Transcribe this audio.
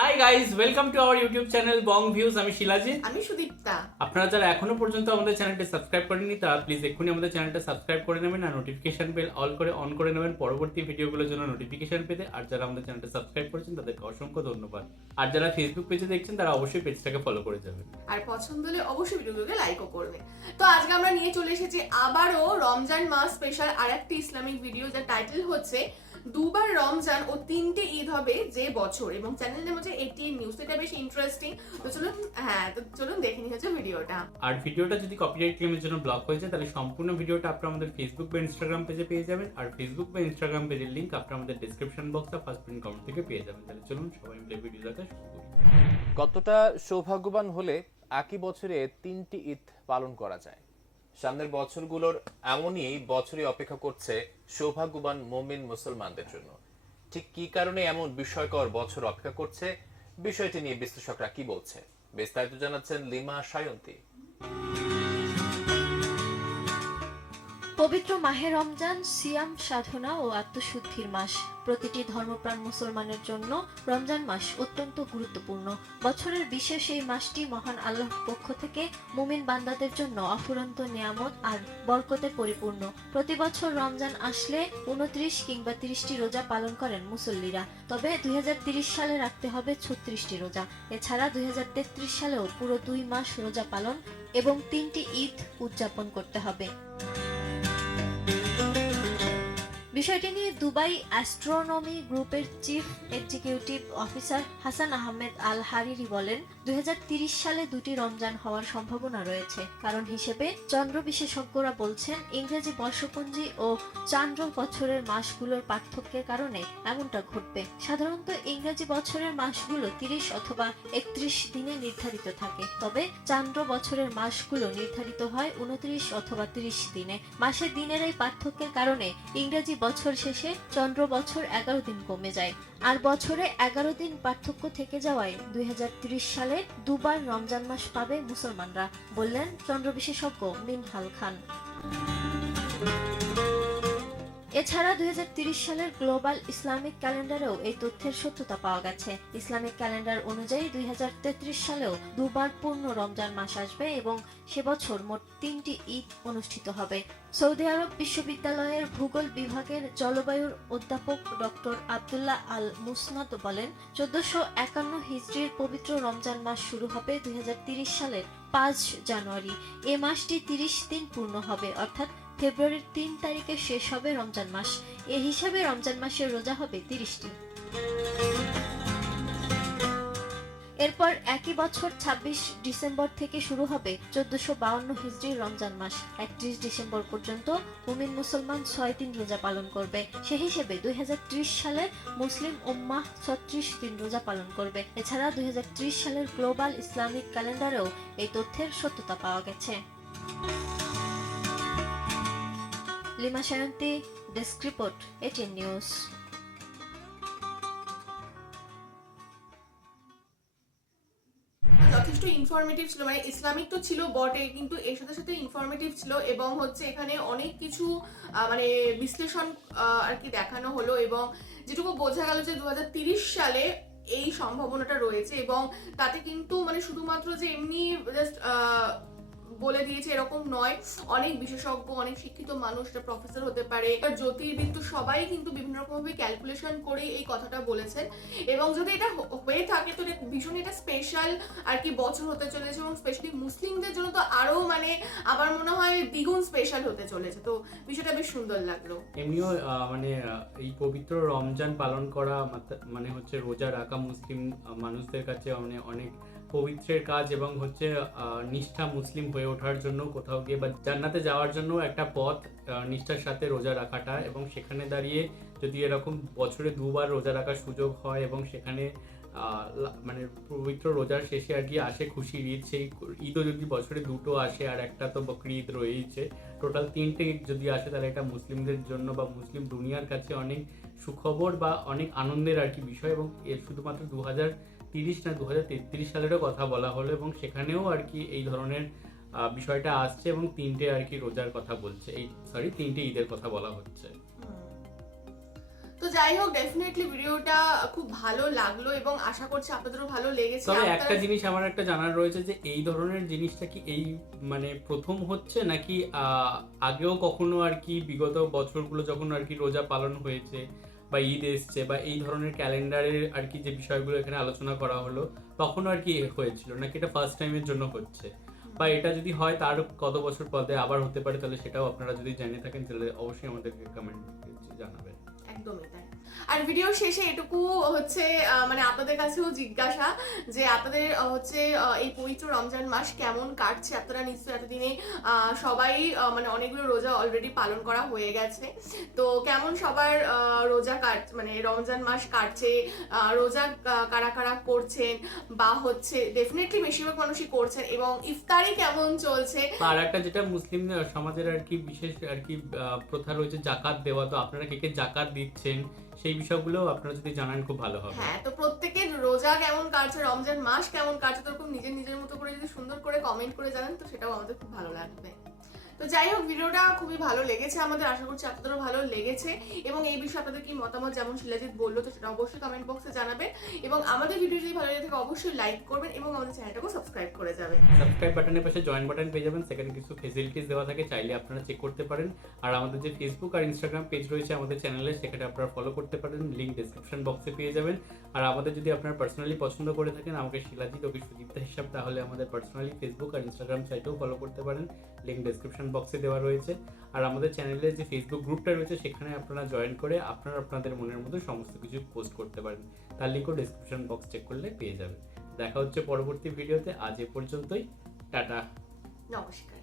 Hi guys, welcome to our YouTube channel Bong views. আমি শিলাজি, আমি সুদীপ্তা। আপনারা যারা এখনো পর্যন্ত আমাদের চ্যানেলটি সাবস্ক্রাইব করেননি তারা প্লিজ এক্ষুনি আমাদের চ্যানেলটা সাবস্ক্রাইব করে নেবেন আর নোটিফিকেশন বেল অন করে নেবেন পরবর্তী ভিডিওগুলোর জন্য নোটিফিকেশন পেতে। আর যারা আমাদের চ্যানেলটা সাবস্ক্রাইব করেছেন তাদেরকে অসংখ্য ধন্যবাদ। আর যারা ফেসবুক পেজে দেখছেন তারা অবশ্যই পেজটাকে ফলো করে যাবেন আর পছন্দ হলে অবশ্যই ভিডিওগুলোকে লাইকও করবে। তো আজকে আমরা নিয়ে চলে এসেছি আবারও রমজান মাস স্পেশাল আরেকটি ইসলামিক ভিডিও, যার টাইটেল হচ্ছে দুবার রমজান ও তিনটে ঈদ হবে যে বছর, এবং চ্যানেল নেম হচ্ছে এটিএন নিউজ। এটা বেশ ইন্টারেস্টিং। তো চলুন দেখে নিই হচ্ছে ভিডিওটা। আর ভিডিওটা যদি কপিরাইট ক্লেমের জন্য ব্লক হয়ে যায় তাহলে সম্পূর্ণ ভিডিওটা আপনারা আমাদের ফেসবুক বা ইনস্টাগ্রাম পেজে পেয়ে যাবেন। আর ফেসবুক বা ইনস্টাগ্রাম পেজের লিংক আপনারা আমাদের ডেসক্রিপশন বক্স বা ফার্স্ট পিন কমেন্ট থেকে পেয়ে যাবেন। তাহলে চলুন সবাই মিলে ভিডিও দেখা শুরু করি। কতটা সৌভাগ্যবান হলে একই বছরে তিনটি ঈদ পালন করা যায়? সামনের বছরগুলোর এমনই বছরই অপেক্ষা করছে সৌভাগ্যবান মুমিন মুসলমানদের জন্য। ঠিক কি কারণে এমন বিস্ময়কর বছর অপেক্ষা করছে, বিষয়টি নিয়ে বিশ্লেষকরা কি বলছে, বিস্তারিত জানাচ্ছেন লিমা সায়ন্তী। পবিত্র মাহে রমজান সিয়াম, সাধনা ও আত্মশুদ্ধির মাস। প্রতিটি ধর্মপ্রাণ মুসলমানের জন্য রমজান মাস অত্যন্ত গুরুত্বপূর্ণ। বছরের বিশেষ এই মাসটি মহান আল্লাহর পক্ষ থেকে মুমিন বান্দাদের জন্য অফুরন্ত নিয়ামত আর বরকতে পরিপূর্ণ। প্রতি বছর রমজান আসলে 29 কিংবা 30টি রোজা পালন করেন মুসল্লিরা। তবে 2030 সালে রাখতে হবে 36টি রোজা। এছাড়া 2033 সালেও পুরো 2 মাস রোজা পালন এবং 3টি ঈদ উদযাপন করতে হবে। বিষয়টি নিয়ে দুবাই অ্যাস্ট্রোনমি গ্রুপের chief executive officer Hasan Ahmed Al Hariri বলেন, 2030 সালে 2টি রমজান হওয়ার সম্ভাবনা রয়েছে। কারণ হিসেবে চন্দ্র বিশেষজ্ঞরা বলছেন, ইংরেজি বর্ষপঞ্জি ও চান্দ্র বছরের মাসগুলোর পার্থক্যের কারণে এমনটা ঘটবে। সাধারণত ইংরেজি বছরের মাসগুলো 30 অথবা 31 দিনে নির্ধারিত থাকে, তবে চান্দ্র বছরের মাসগুলো নির্ধারিত হয় 29 অথবা 30 দিনে। মাসের দিনের এই পার্থক্যের কারণে ইংরেজি বছর শেষে চন্দ্র বছর 11 দিন কমে যায়। আর বছরে 11 দিন পার্থক্য থেকে যাওয়ায় 2030 সালে দুবার রমজান মাস পাবে মুসলমানরা, বললেন চন্দ্র বিশেষজ্ঞ মিনহাল খান। এছাড়া 2030 সালের গ্লোবাল ইসলামিক ক্যালেন্ডারেও এই তথ্যের সত্যতা পাওয়া গেছে। ইসলামিক ক্যালেন্ডার অনুযায়ী 2033 সালেও দুবার পূর্ণ রমজান মাস আসবে এবং সে বছর মোট 3টি ঈদ অনুষ্ঠিত হবে। সৌদি আরব বিশ্ববিদ্যালয়ের ভূগোল বিভাগের জলবায়ুর অধ্যাপক ডক্টর আব্দুল্লাহ আল মুসনাদ বলেন, 1451 হিজরির পবিত্র রমজান মাস শুরু হবে 2030 সালের 5 জানুয়ারি। এ মাসটি 30 দিন পূর্ণ হবে, অর্থাৎ ফেব্রুয়ারির 3 তারিখে শেষ হবে রমজান মাস। এ হিসাবে রমজান মাসের রোজা হবে 30টি। এরপর একই বছর 26 ডিসেম্বর থেকে শুরু হবে 1452 হিজরির রমজান মাস। 31 ডিসেম্বর পর্যন্ত মুমিন মুসলমান 6 দিন রোজা পালন করবে। সে হিসেবে 2030 সালে মুসলিম উম্মাহ 36 দিন রোজা পালন করবে। এছাড়া 2030 সালের গ্লোবাল ইসলামিক ক্যালেন্ডারেও এই তথ্যের সত্যতা পাওয়া গেছে। Lima Sayanti, desk report, ATN news. যথেষ্ট ইনফরমেটিভ ছিল, মানে ইসলামিক তো ছিল বটে, কিন্তু এর সাথে সাথে ইনফরমেটিভ ছিল, এবং হচ্ছে এখানে অনেক কিছু মানে বিশ্লেষণ আর কি দেখানো হলো, এবং যেটুকু বোঝা গেল যে 2030 সালে এই সম্ভাবনাটা রয়েছে। এবং তাতে কিন্তু মানে শুধুমাত্র যে এমনি জাস্ট বলে দিয়েছে এরকম নয়, অনেক বিশেষজ্ঞ, অনেক শিক্ষিত মানুষ, প্রফেসর হতে পারে, জ্যোতির্বিদ, সবাই কিন্তু বিভিন্ন রকম ভাবে ক্যালকুলেশন করে এই কথাটা বলেছেন। এবং যদি এটা হয়ে থাকে তো ভীষণ এটা স্পেশাল আর কি বছর হতে চলেছে, এবং স্পেশালি মুসলিমদের জন্য তো আরো মানে আমার মনে হয় দ্বিগুণ স্পেশাল হতে চলেছে। তো বিষয়টা বেশ সুন্দর লাগলো। এমনিও মানে এই পবিত্র রমজান পালন করা মানে হচ্ছে রোজা রাখা মুসলিম মানুষদের কাছে মানে অনেক পবিত্রের কাজ, এবং হচ্ছে নিষ্ঠা মুসলিম হয়ে ওঠার জন্য কোথাও গিয়ে বা জান্নাতে যাওয়ার জন্য একটা পথ নিষ্ঠার সাথে রোজা রাখাটা। এবং সেখানে দাঁড়িয়ে যদি এরকম বছরে দুবার রোজা রাখার সুযোগ হয় এবং সেখানে মানে পবিত্র রোজার শেষে আর কি আসে খুশির ঈদ, সেই ঈদও যদি বছরে দুটো আসে আর একটা তো বকরি ঈদ রয়েছে, টোটাল 3টে ঈদ যদি আসে তাহলে এটা মুসলিমদের জন্য বা মুসলিম দুনিয়ার কাছে অনেক সুখবর বা অনেক আনন্দের আর কি বিষয়। এবং এর শুধুমাত্র 2030 না 2033 সালেরও কথা বলা হলো, এবং সেখানেও আর কি এই ধরনের বিষয়টা আসছে, এবং 3টে আর কি রোজার কথা বলছে, 3টে ঈদের কথা বলা হচ্ছে। তো তো যাই হোক, ডেফিনেটলি ভিডিওটা খুব ভালো লাগলো এবং আশা করছি আপনাদেরও ভালো লেগেছে। তবে একটা আপনারা- জিনিস আমার একটা জানার রয়েছে যে এই ধরনের জিনিসটা কি এই মানে প্রথম হচ্ছে নাকি আগেও কখনো আর কি বিগত বছরগুলো যখন আর কি রোজা পালন হয়েছে বা ঈদ এসছে বা এই ধরনের ক্যালেন্ডারের আর কি যে বিষয়গুলো এখানে আলোচনা করা হলো তখন আর কি হয়েছিল নাকি এটা ফার্স্ট টাইমের জন্য হচ্ছে, বা এটা যদি হয় তার কত বছর পরে আবার হতে পারে, তাহলে সেটাও আপনারা যদি জেনে থাকেন তাহলে অবশ্যই আমাদেরকে কমেন্ট জানাবেন। একদমই তাই। আর ভিডিও শেষে এটুকু হচ্ছে মানে আপনাদের কাছেও জিজ্ঞাসা যে আপনাদের হচ্ছে এই পবিত্র রমজান মাস কেমন কাটছে। আপনারা নিশ্চয়ই এতদিনে সবাই মানে অনেকগুলো রোজা অলরেডি পালন করা হয়ে গেছে, তো কেমন সবার রোজা মানে রমজান মাস কাটছে, রোজা কারা কারা করছেন বা হচ্ছে ডেফিনেটলি বেশিরভাগ মানুষই করছেন, এবং ইফতারি কেমন চলছে। আর একটা যেটা মুসলিম সমাজের আর কি বিশেষ আর কি প্রথা রয়েছে জাকাত দেওয়া, তো আপনারা কে কে জাকাত দিচ্ছেন সেই বিষয়গুলো আপনারা যদি জানান খুব ভালো হবে। হ্যাঁ, তো প্রত্যেকের রোজা কেমন কাটছে, রমজান মাস কেমন কাটছে, তো খুব নিজের নিজের মতো করে যদি সুন্দর করে কমেন্ট করে জানান তো সেটাও আমাদের খুব ভালো লাগবে। তো যাই হোক, ভিডিওটা খুবই ভালো লেগেছে আমাদের, আশা করছি আপনাদেরও ভালো লেগেছে, এবং এই বিষয়ে আপনাদের কি মতামত যেমন শিলাজিৎ বললো তো সেটা অবশ্যই কমেন্ট বক্সে জানাবেন, এবং আমাদের ভিডিও যদি ভালো লেগে থাকে অবশ্যই লাইক করবেন এবং আমাদের চ্যানেলটাকেও সাবস্ক্রাইব করে যাবেন। সাবস্ক্রাইব বাটনের পাশে জয়েন বাটন পেয়ে যাবেন, সেখানে কিছু ফেসিলিটিস দেওয়া থাকে, চাইলে আপনারা চেক করতে পারেন। আর আমাদের যে ফেসবুক আর ইনস্টাগ্রাম পেজ রয়েছে আমাদের চ্যানেলে, সেখানে আপনারা ফলো করতে পারেন, লিঙ্ক ডেসক্রিপশন বক্সে পেয়ে যাবেন। আর আমাদের যদি আপনারা পার্সোনালি পছন্দ করে থাকেন আমাকে শিলাজিৎ ওকে সুদীপ্তা হিসাব, তাহলে আমাদের পার্সোনালি ফেসবুক আর ইনস্টাগ্রাম সাইটেও ফলো করতে পারেন, লিঙ্ক ডেসক্রিপশন বক্সে দেওয়া রয়েছে। আর আমাদের চ্যানেলের যে ফেসবুক গ্রুপটা রয়েছে সেখানে আপনারা জয়েন করে আপনারা আপনাদের মনের মতো সমস্ত কিছু পোস্ট করতে পারেন, তার লিঙ্কও ডেসক্রিপশন বক্স চেক করলে পেয়ে যাবেন। দেখা হচ্ছে পরবর্তী ভিডিওতে, আজ এ পর্যন্তই, টাটা, নমস্কার।